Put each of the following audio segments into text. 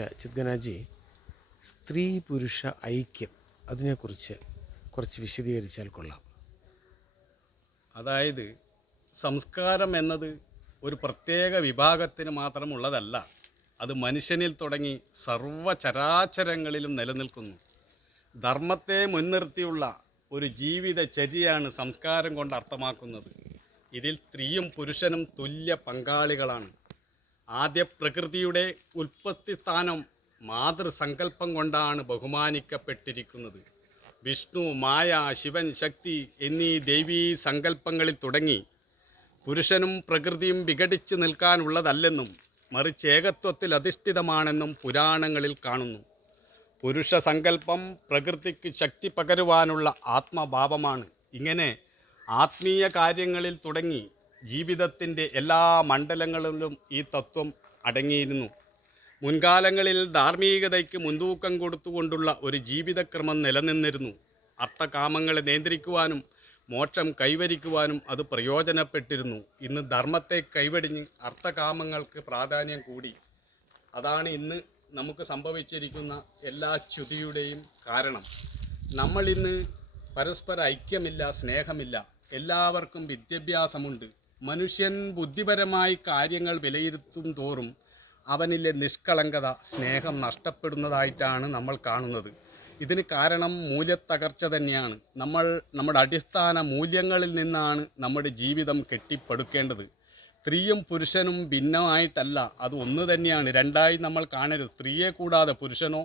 ചിദ്ഗനാജി സ്ത്രീ പുരുഷ ഐക്യം അതിനെക്കുറിച്ച് കുറച്ച് വിശദീകരിച്ചാൽ കൊള്ളാം. അതായത് സംസ്കാരം എന്നത് ഒരു പ്രത്യേക വിഭാഗത്തിന് മാത്രമുള്ളതല്ല അത് മനുഷ്യനിൽ തുടങ്ങി സർവചരാചരങ്ങളിലും നിലനിൽക്കുന്നു. ധർമ്മത്തെ മുൻനിർത്തിയുള്ള ഒരു ജീവിത ചര്യയാണ് സംസ്കാരം കൊണ്ട് അർത്ഥമാക്കുന്നത്. ഇതിൽ സ്ത്രീയും പുരുഷനും തുല്യ പങ്കാളികളാണ്. ആദ്യ പ്രകൃതിയുടെ ഉൽപ്പത്തി സ്ഥാനം മാതൃസങ്കല്പം കൊണ്ടാണ് ബഹുമാനിക്കപ്പെട്ടിരിക്കുന്നത്. വിഷ്ണു മായ ശിവൻ ശക്തി എന്നീ ദൈവീ സങ്കല്പങ്ങളിൽ തുടങ്ങി പുരുഷനും പ്രകൃതിയും വിഘടിച്ചു നിൽക്കാനുള്ളതല്ലെന്നും മറിച്ച് ഏകത്വത്തിൽ അധിഷ്ഠിതമാണെന്നും പുരാണങ്ങളിൽ കാണുന്നു. പുരുഷ സങ്കല്പം പ്രകൃതിക്ക് ശക്തി പകരുവാനുള്ള ആത്മഭാവമാണ്. ഇങ്ങനെ ആത്മീയ കാര്യങ്ങളിൽ തുടങ്ങി ജീവിതത്തിന്റെ എല്ലാ മണ്ഡലങ്ങളിലും ഈ തത്വം അടങ്ങിയിരുന്നു. മുൻകാലങ്ങളിൽ ധാർമ്മികതയ്ക്ക് മുൻതൂക്കം കൊടുത്തുകൊണ്ടുള്ള ഒരു ജീവിതക്രമം നിലനിന്നിരുന്നു. അർത്ഥകാമങ്ങളെ നിയന്ത്രിക്കുവാനും മോക്ഷം കൈവരിക്കുവാനും അത് പ്രയോജനപ്പെട്ടിരുന്നു. ഇന്ന് ധർമ്മത്തെ കൈവടിഞ്ഞ് അർത്ഥകാമങ്ങൾക്ക് പ്രാധാന്യം കൂടി. അതാണ് ഇന്ന് നമുക്ക് സംഭവിച്ചിരിക്കുന്ന എല്ലാ ച്യുതിയുടെയും കാരണം. നമ്മളിന്ന് പരസ്പര ഐക്യമില്ല സ്നേഹമില്ല. എല്ലാവർക്കും വിദ്യാഭ്യാസമുണ്ട്. മനുഷ്യൻ ബുദ്ധിപരമായി കാര്യങ്ങൾ വിലയിരുത്തും തോറും അവനിലെ നിഷ്കളങ്കത സ്നേഹം നഷ്ടപ്പെടുന്നതായിട്ടാണ് നമ്മൾ കാണുന്നത്. ഇതിന് കാരണം മൂല്യത്തകർച്ച തന്നെയാണ്. നമ്മൾ നമ്മുടെ അടിസ്ഥാന മൂല്യങ്ങളിൽ നിന്നാണ് നമ്മുടെ ജീവിതം കെട്ടിപ്പടുക്കേണ്ടത്. സ്ത്രീയും പുരുഷനും ഭിന്നമായിട്ടല്ല അത് ഒന്ന് തന്നെയാണ്. രണ്ടായി നമ്മൾ കാണരുത്. സ്ത്രീയെ കൂടാതെ പുരുഷനോ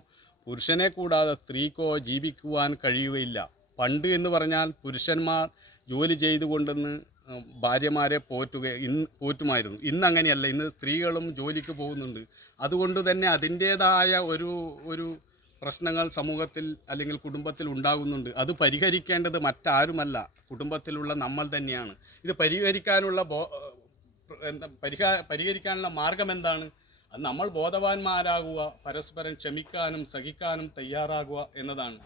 പുരുഷനെ കൂടാതെ സ്ത്രീക്കോ ജീവിക്കുവാൻ കഴിയുകയില്ല. പണ്ട് എന്ന് പറഞ്ഞാൽ പുരുഷന്മാർ ജോലി ചെയ്തുകൊണ്ടെന്ന് ഭാര്യമാരെ പോറ്റുക ഇന്ന് പോറ്റുമായിരുന്നു. ഇന്ന് അങ്ങനെയല്ല ഇന്ന് സ്ത്രീകളും ജോലിക്ക് പോകുന്നുണ്ട്. അതുകൊണ്ട് തന്നെ അതിന്റേതായ ഒരു ഒരു പ്രശ്നങ്ങൾ സമൂഹത്തിൽ അല്ലെങ്കിൽ കുടുംബത്തിൽ ഉണ്ടാകുന്നുണ്ട്. അത് പരിഹരിക്കേണ്ടത് മറ്റാരുമല്ല. കുടുംബത്തിലുള്ള നമ്മൾ തന്നെയാണ്. ഇത് പരിഹരിക്കാനുള്ള ബോ എന്താ പരിഹാ പരിഹരിക്കാനുള്ള മാർഗം എന്താണ്? അത് നമ്മൾ ബോധവാന്മാരാകുക പരസ്പരം ക്ഷമിക്കാനും സഹിക്കാനും തയ്യാറാകുക എന്നതാണ്.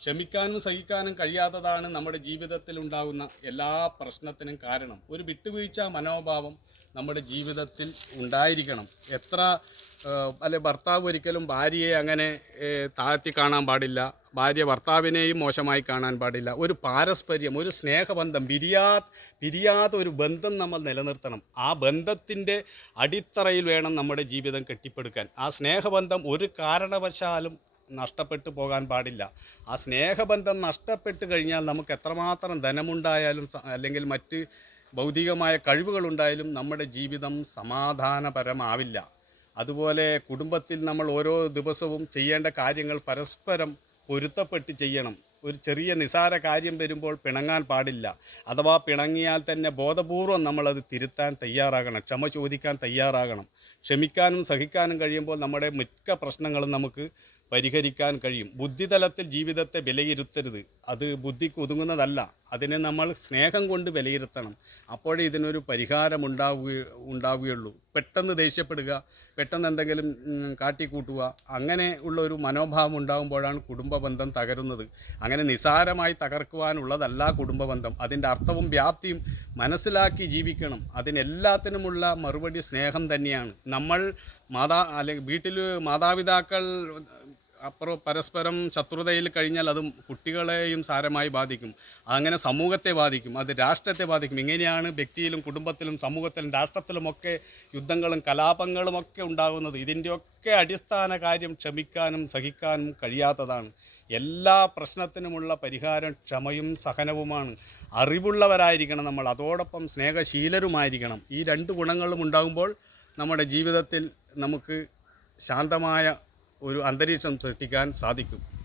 ക്ഷമിക്കാനും സഹിക്കാനും കഴിയാത്തതാണ് നമ്മുടെ ജീവിതത്തിൽ ഉണ്ടാകുന്ന എല്ലാ പ്രശ്നത്തിനും കാരണം. ഒരു വിട്ടുവീഴ്ച മനോഭാവം നമ്മുടെ ജീവിതത്തിൽ ഉണ്ടായിരിക്കണം. എത്ര അല്ലെ ഭർത്താവ് ഒരിക്കലും ഭാര്യയെ അങ്ങനെ താഴ്ത്തി കാണാൻ പാടില്ല. ഭാര്യ ഭർത്താവിനെയും മോശമായി കാണാൻ പാടില്ല. ഒരു പാരസ്പര്യം ഒരു സ്നേഹബന്ധം പിരിയാ പിരിയാത്ത ഒരു ബന്ധം നമ്മൾ നിലനിർത്തണം. ആ ബന്ധത്തിന്റെ അടിത്തറയിൽ വേണം നമ്മുടെ ജീവിതം കെട്ടിപ്പടുക്കാൻ. ആ സ്നേഹബന്ധം ഒരു കാരണവശാലും നഷ്ടപ്പെട്ടു പോകാൻ പാടില്ല. ആ സ്നേഹബന്ധം നഷ്ടപ്പെട്ട് കഴിഞ്ഞാൽ നമുക്ക് എത്രമാത്രം ധനമുണ്ടായാലും അല്ലെങ്കിൽ മറ്റ് ഭൗതികമായ കഴിവുകളുണ്ടായാലും നമ്മുടെ ജീവിതം സമാധാനപരമാവില്ല. അതുപോലെ കുടുംബത്തിൽ നമ്മൾ ഓരോ ദിവസവും ചെയ്യേണ്ട കാര്യങ്ങൾ പരസ്പരം പൊരുത്തപ്പെട്ട് ചെയ്യണം. ഒരു ചെറിയ നിസാര കാര്യം വരുമ്പോൾ പിണങ്ങാൻ പാടില്ല. അഥവാ പിണങ്ങിയാൽ തന്നെ ബോധപൂർവം നമ്മളത് തിരുത്താൻ തയ്യാറാകണം. ക്ഷമ ചോദിക്കാൻ തയ്യാറാകണം. ക്ഷമിക്കാനും സഹിക്കാനും കഴിയുമ്പോൾ നമ്മുടെ മിക്ക പ്രശ്നങ്ങളും നമുക്ക് പരിഹരിക്കാൻ കഴിയും. ബുദ്ധിതലത്തിൽ ജീവിതത്തെ വിലയിരുത്തരുത്. അത് ബുദ്ധിക്ക് ഒതുങ്ങുന്നതല്ല. അതിനെ നമ്മൾ സ്നേഹം കൊണ്ട് വിലയിരുത്തണം. അപ്പോഴേ ഇതിനൊരു പരിഹാരം ഉണ്ടാവുക ഉണ്ടാവുകയുള്ളൂ. പെട്ടെന്ന് ദേഷ്യപ്പെടുക പെട്ടെന്ന് എന്തെങ്കിലും കാട്ടിക്കൂട്ടുക അങ്ങനെ ഉള്ള ഒരു മനോഭാവം ഉണ്ടാകുമ്പോഴാണ് കുടുംബ ബന്ധം തകരുന്നത്. അങ്ങനെ നിസാരമായി തകർക്കുവാനുള്ളതല്ല കുടുംബ ബന്ധം അതിന്റെ അർത്ഥവും വ്യാപ്തിയും മനസ്സിലാക്കി ജീവിക്കണം. അതിനെല്ലാത്തിനുമുള്ള മറുപടി സ്നേഹം തന്നെയാണ്. നമ്മൾ മാതാ അല്ലെങ്കിൽ വീട്ടിൽ മാതാപിതാക്കൾ അപ്പുറം പരസ്പരം ശത്രുതയിൽ കഴിഞ്ഞാൽ അത് കുട്ടികളെയും സാരമായി ബാധിക്കും. അങ്ങനെ സമൂഹത്തെ ബാധിക്കും അത് രാഷ്ട്രത്തെ ബാധിക്കും. ഇങ്ങനെയാണ് വ്യക്തിയിലും കുടുംബത്തിലും സമൂഹത്തിലും രാഷ്ട്രത്തിലുമൊക്കെ യുദ്ധങ്ങളും കലാപങ്ങളും ഒക്കെ ഉണ്ടാകുന്നത്. ഇതിന്റെയൊക്കെ അടിസ്ഥാന കാര്യം ക്ഷമിക്കാനും സഹിക്കാനും കഴിയാത്തതാണ്. എല്ലാ പ്രശ്നത്തിനുമുള്ള പരിഹാരം ക്ഷമയും സഹനവുമാണ്. അറിവുള്ളവരായിരിക്കണം നമ്മൾ അതോടൊപ്പം സ്നേഹശീലരുമായിരിക്കണം. ഈ രണ്ട് ഗുണങ്ങളും ഉണ്ടാകുമ്പോൾ നമ്മുടെ ജീവിതത്തിൽ നമുക്ക് ശാന്തമായ ഒരു അന്തരീക്ഷം സൃഷ്ടിക്കാൻ സാധിക്കും.